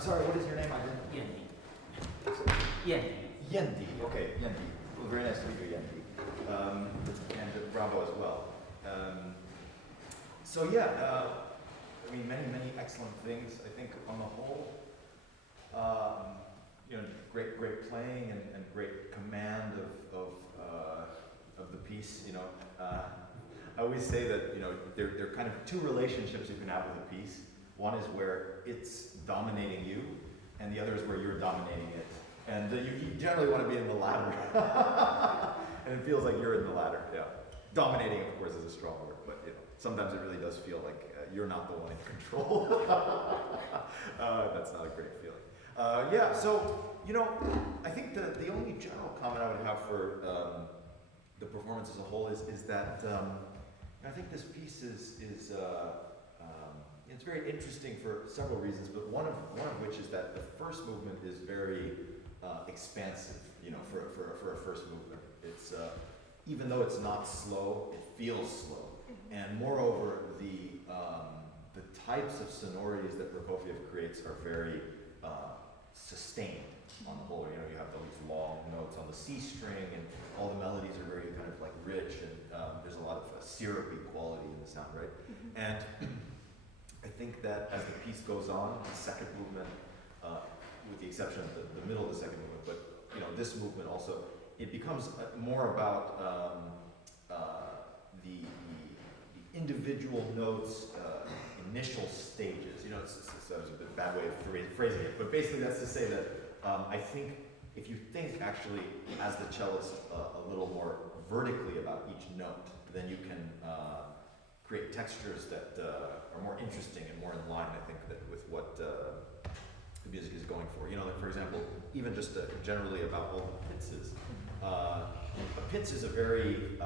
sorry, what is your name? I didn't. Yandi. Yandi. Okay, Yandi. Well, very nice to meet you, Yandi. And bravo as well. So yeah, I mean, many excellent things. I think on the whole, you know, great playing and great command of the piece. You know, I always say that, you know, there are kind of two relationships you can have with a piece. One is where it's dominating you, and the other is where you're dominating it. And you generally want to be in the latter. And it feels like you're in the latter, yeah. Dominating, of course, is a strong word, but you know, sometimes it really does feel like you're not the one in control. That's not a great feeling. Yeah, so, you know, I think the only general comment I would have for the performance as a whole is that I think this piece is it's very interesting for several reasons, but one of which is that the first movement is very expansive, you know, for a first movement. It's even though it's not slow, it feels slow, and moreover, the types of sonorities that Prokofiev creates are very sustained on the whole. You know, you have all these long notes on the C string, and all the melodies are very kind of like rich, and there's a lot of syrupy quality in the sound, right? And I think that as the piece goes on, the second movement, with the exception of the middle of the second movement, but you know, this movement also, it becomes more about the individual notes, initial stages. You know, it's a bit bad way of phrasing it, but basically that's to say that I think if you think actually as the cellist a little more vertically about each note, then you can create textures that are more interesting and more in line, I think, with what the music is going for. You know, like for example, even just generally about all the pizzas. A pizz is a very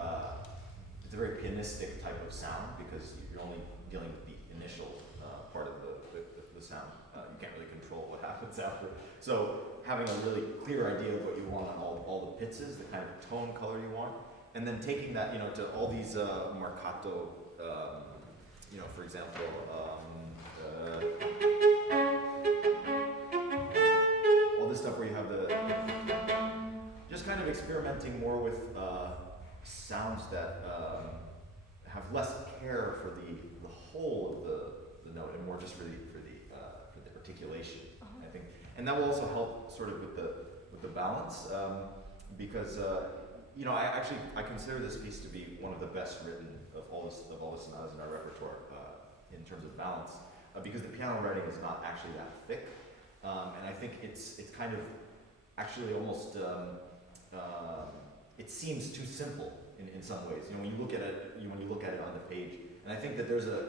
pianistic type of sound because you're only dealing with the initial part of the sound. You can't really control what happens after. So having a really clear idea of what you want on all the pizzas, the kind of tone color you want, and then taking that, you know, to all these marcato, you know, for example, all this stuff where you have just kind of experimenting more with sounds that have less care for the whole of the note and more just for the articulation, I think, and that will also help sort of with the balance, because you know, I consider this piece to be one of the best written of all the sonatas in our repertoire in terms of balance, because the piano writing is not actually that thick, and I think it's kind of actually almost it seems too simple in some ways. You know, when you look at it, on the page, and I think that there's a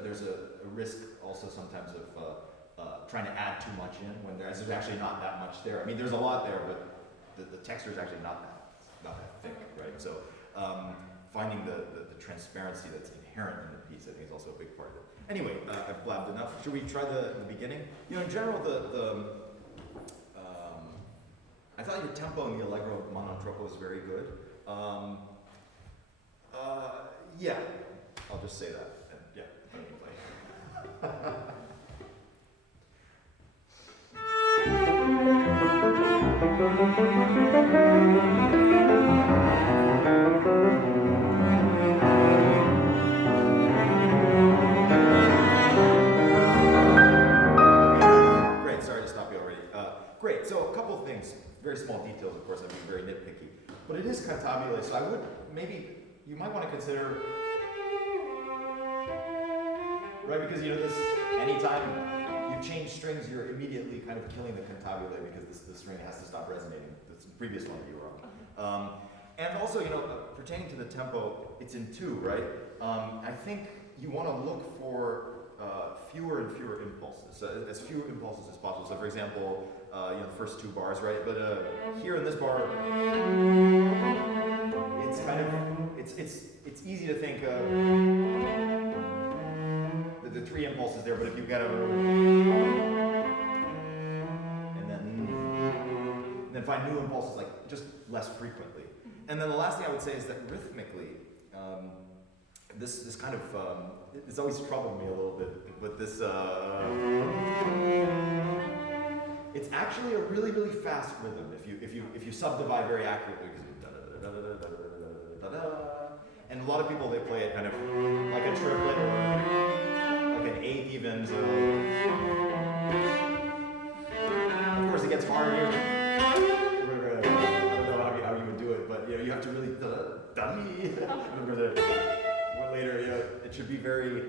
risk also sometimes of trying to add too much in when there's actually not that much there. I mean, there's a lot there, but the texture is actually not that thick, right? So finding the transparency that's inherent in the piece, I think, is also a big part of it. Anyway, I've blabbed enough. Should we try the beginning? You know, in general, I thought your tempo in the Allegro mono troppo was very good. Yeah, I'll just say that. And yeah, let me play. Great, sorry to stop you already. Great, so a couple of things, very small details, of course, I'm being very nitpicky, but it is cantabile, so I would, maybe, you might want to consider, right, because you know this, anytime you change strings, you're immediately kind of killing the cantabile because the string has to stop resonating, the previous one that you were on. And also, you know, pertaining to the tempo, it's in 2, right? I think you want to look for fewer and fewer impulses, as few impulses as possible. So for example, you know, the first 2 bars, right? But here in this bar, it's kind of, it's easy to think the 3 impulses there, but if you get a, and then find new impulses, like just less frequently. And then the last thing I would say is that rhythmically, this kind of, it's always troubled me a little bit, but this, It's actually a really, really fast rhythm if you subdivide very accurately. And a lot of people, they play it kind of like a triplet or like an eighth even. So of course, it gets harder here. I don't know how you would do it, but you have to really later. It should be very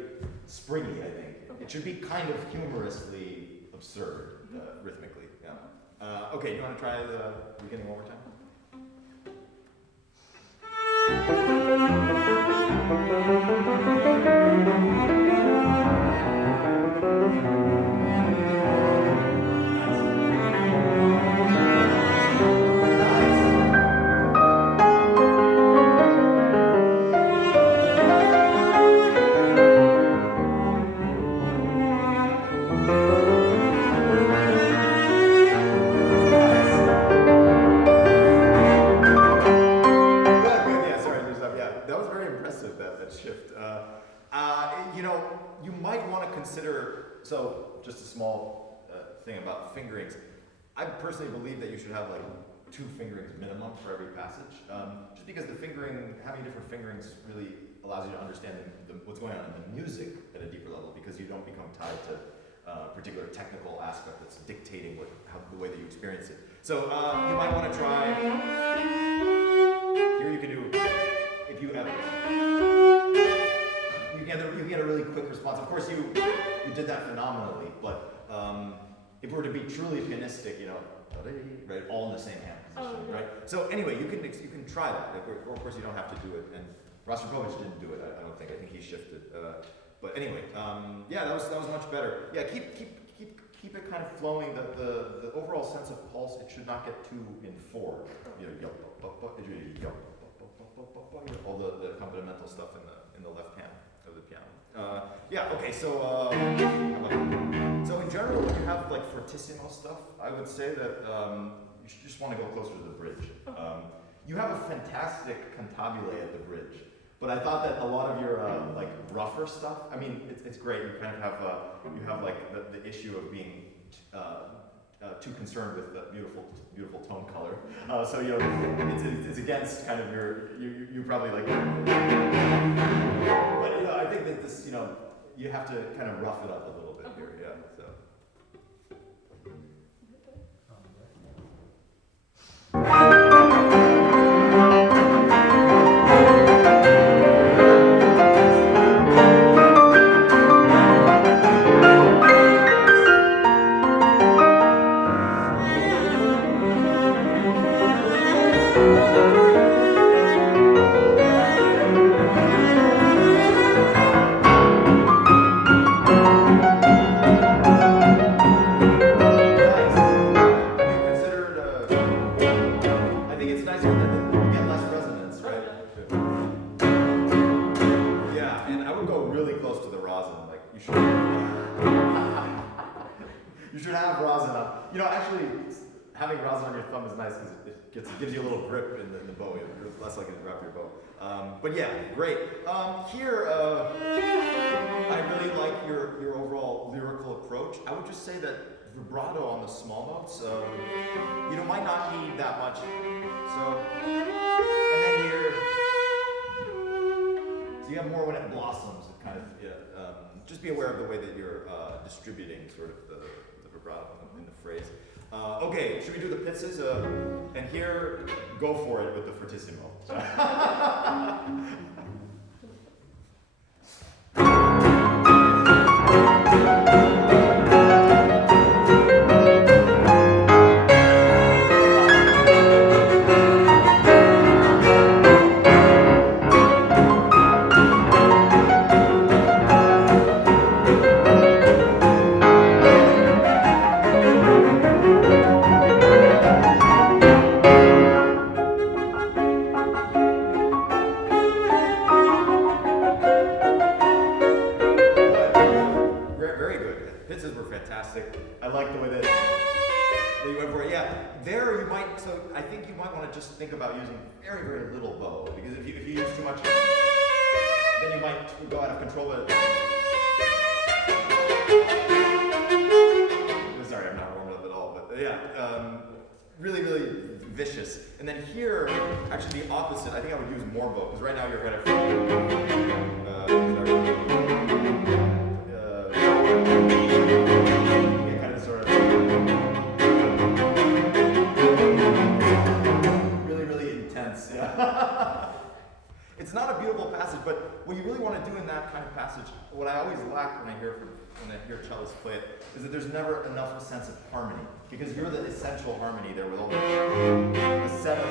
springy. I think it should be kind of humorously absurd rhythmically. Yeah. Okay, you want to try the beginning one more time? So, just a small thing about fingerings. I personally believe that you should have like 2 fingerings minimum for every passage, just because having different fingerings really allows you to understand what's going on in the music at a deeper level, because you don't become tied to a particular technical aspect that's dictating the way that you experience it. So you might want to try. Here you can do, if you have. You get a really quick response. Of course, you did that phenomenally, but if we were to be truly pianistic, right, all in the same hand position, right? So anyway, you can try that. Of course, you don't have to do it, and Rostropovich didn't do it. I don't think. I think he shifted. But anyway, yeah, that was much better. Yeah, keep it kind of flowing. The overall sense of pulse, it should not get too in 4. All the accompanimental stuff in the left hand of the piano. Yeah, okay, so in general, when you have like fortissimo stuff, I would say that you should just want to go closer to the bridge. You have a fantastic cantabile at the bridge, but I thought that a lot of your like rougher stuff, I mean, it's great. You kind of have like the issue of being too concerned with the beautiful tone color. So it's against kind of you probably like. But I think that this you have to kind of rough it up a little bit here. Yeah. So. Having rosin on your thumb is nice because it gives you a little grip in the bow. You're less likely to drop your bow. But yeah, great. Here, I really like your overall lyrical approach. I would just say that vibrato on the small notes, might not need that much. So, and then here, so you have more when it blossoms. It kind of, just be aware of the way that you're distributing sort of the vibrato in the phrase. Okay, should we do the pizzas? And here, go for it with the fortissimo. Think about using very, very little bow, because if you use too much, then you might go out of control. Sorry, I'm not warmed up at all, but yeah, really, really vicious. And then here, actually the opposite, I think I would use more bow, because right now you're kind of, you kind of sort of, really, really intense, yeah. It's not a beautiful passage, but what you really want to do in that kind of passage, what I always lack when I hear cellists play it, is that there's never enough a sense of harmony, because you're the essential harmony there with all the sevenths.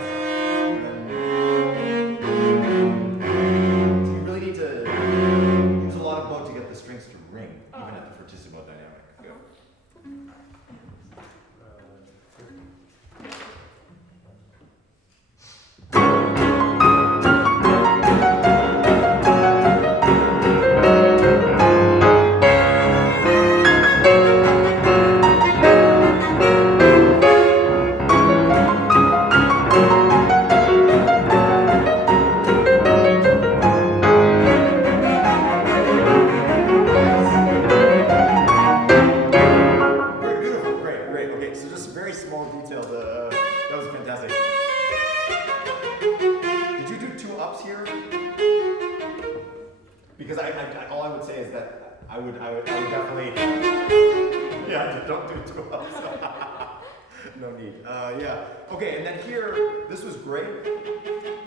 So you really need to use a lot of bow to get the strings to ring, even at the fortissimo dynamic. Yeah. No need. Yeah. Okay, and then here, this was great,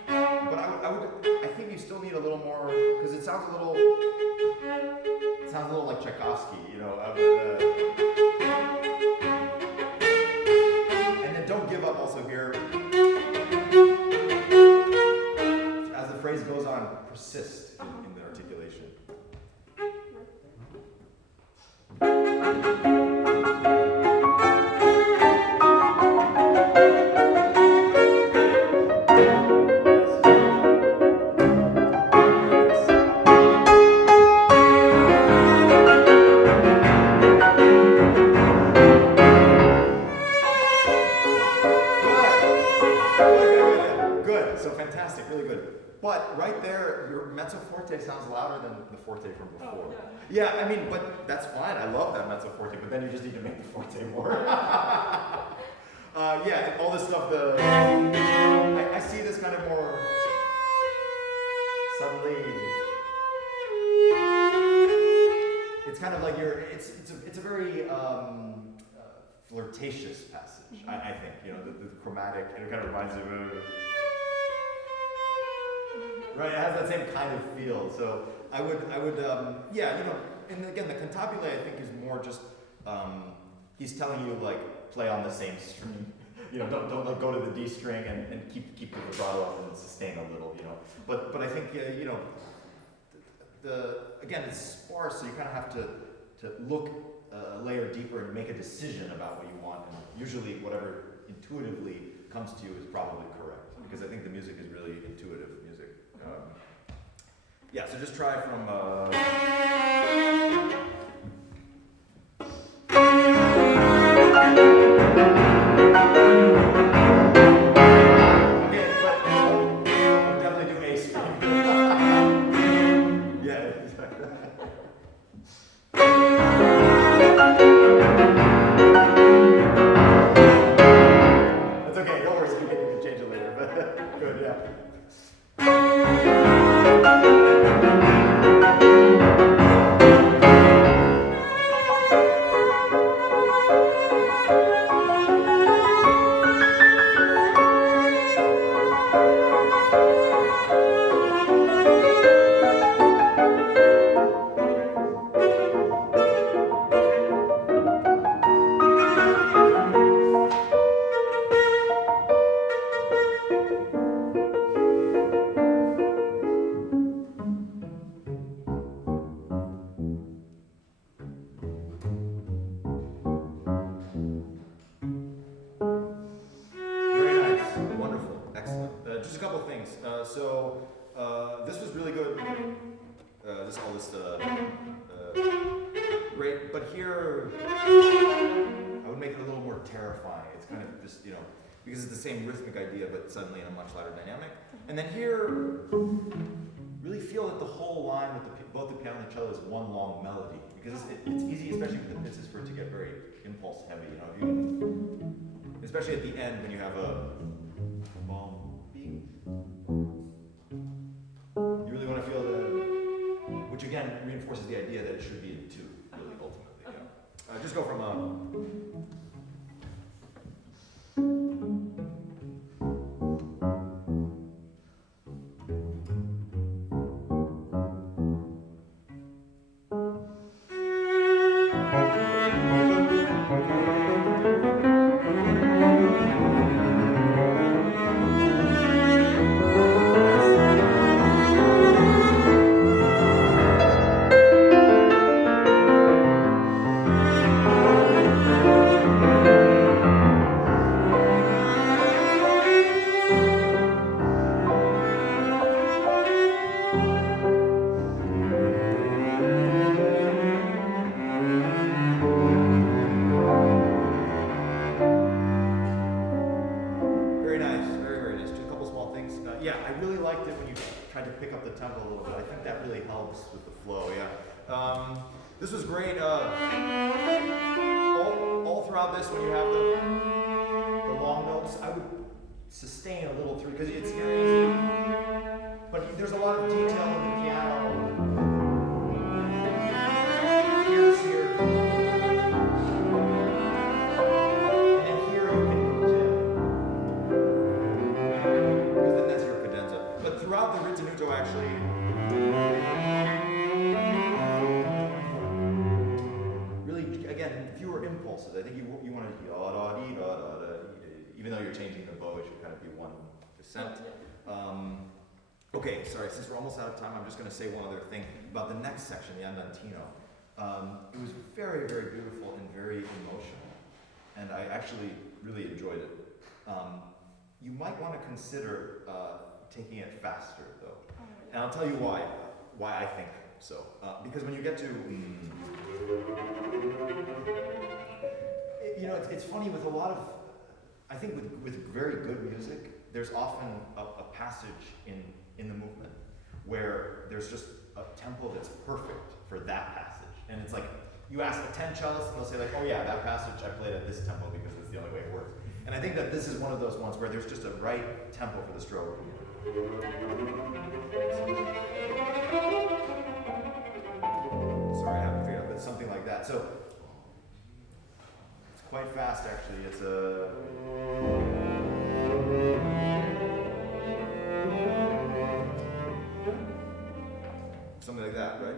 but I think you still need a little more, because it sounds a little like Tchaikovsky, you know. And then don't give up also here. As the phrase goes on, persist in the articulation. But right there, your mezzo forte sounds louder than the forte from before. Oh, yeah. Yeah, I mean, but that's fine. I love that mezzo forte, but then you just need to make the forte more. Yeah, and all this stuff, I see this kind of more suddenly. It's kind of like it's a very flirtatious passage, I think. You know, the chromatic, it kind of reminds me of right, it has that same kind of feel. So I would, yeah, you know, and again, the cantabile I think is more just, he's telling you like play on the same string. You know, don't like go to the D string and keep the vibrato up and sustain a little. You know, but I think you know, again it's sparse, so you kind of have to look a layer deeper and make a decision about what you want. And usually, whatever intuitively comes to you is probably correct, because I think the music is really intuitive music. Yeah, so just try from. Okay, but I'll definitely do A string. Yeah, exactly. That's okay, don't worry, you can change it later, but good, yeah. This was really good. Great, but here I would make it a little more terrifying. It's kind of just, you know, because it's the same rhythmic idea, but suddenly in a much louder dynamic. And then here, really feel that the whole line with both the piano and the cello is one long melody, because it's easy, especially with the pizzas, for it to get very impulse heavy. You know, if you, especially at the end when you have a bomb beat, you really want to feel the, which again reinforces the idea that it should be in two, really ultimately. Yeah. Just go from this was great. All throughout this, when you have the long notes, I would sustain a little through, because it's very easy. But there's a lot of detail in the piano. Here's here. And then here you can jam. Because then that's your cadenza. But throughout the ritenuto, actually, fewer impulses. I think you want to even though you're changing the bow, it should kind of be one descent. Okay, sorry, since we're almost out of time, I'm just going to say one other thing about the next section, the andantino. It was very, very beautiful and very emotional, and I actually really enjoyed it. You might want to consider taking it faster, though, and I'll tell you why I think so. Because when you get to you know, it's funny with a lot of, I think with very good music, there's often a passage in the movement where there's just a tempo that's perfect for that passage. And it's like, you ask a 10 cellist and they'll say like, oh yeah, that passage I played at this tempo because it's the only way it works. And I think that this is one of those ones where there's just a right tempo for the stroke. Sorry, I haven't figured out, but something like that. So, quite fast, actually. It's a something like that, right?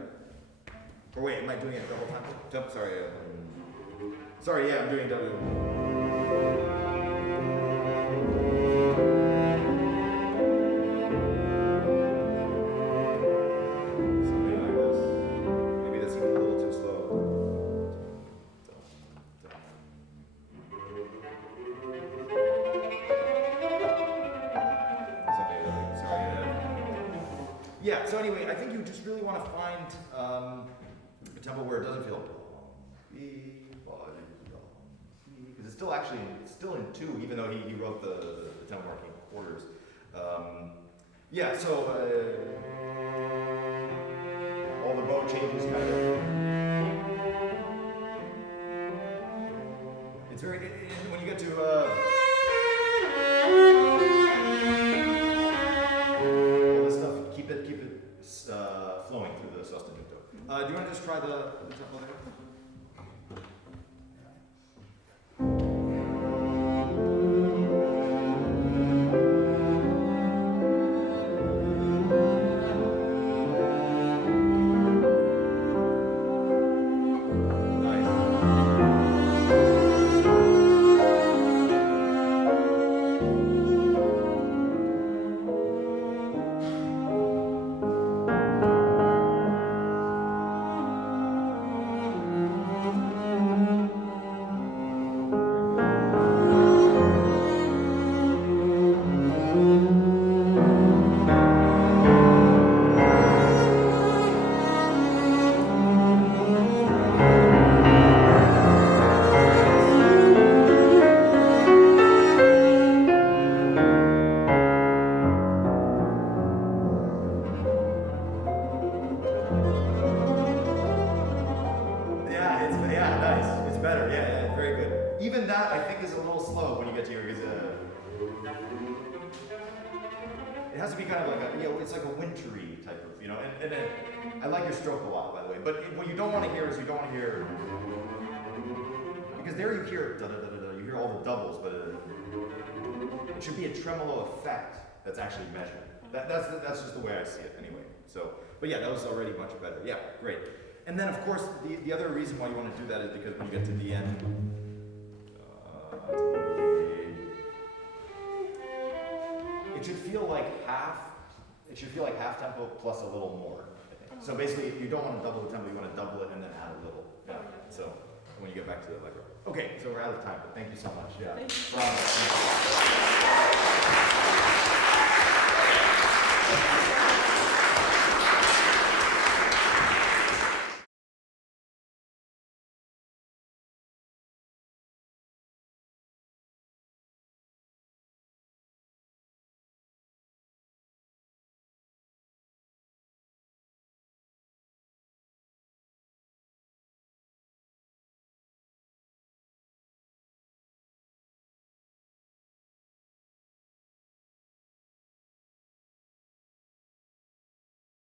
Or wait, am I doing it double time? Sorry. Sorry, yeah, I'm doing double. Something like this. Maybe that's even a little too slow. Yeah, so anyway, I think you just really want to find a tempo where it doesn't feel because it's still actually still in two, even though he wrote the tempo marking quarters. Yeah, so all the bow changes kind of. It's very when you get to keep it flowing through the sostenuto. Do you want to just try the tempo there? that I think is a little slow when you get to your, it has to be kind of like a, it's like a wintry type of, and then, I like your stroke a lot, by the way, but what you don't want to hear is because there you hear da-da-da-da-da, you hear all the doubles, but it should be a tremolo effect that's actually measured. That's just the way I see it anyway. So, but yeah, that was already much better. Yeah, great. And then of course, the other reason why you want to do that is because when you get to the end, it should feel like half tempo plus a little more, I think. So basically, you don't want to double the tempo, you want to double it and then add a little. Yeah. So when you get back to the Allegro. Okay, so we're out of time, but thank you so much. Yeah.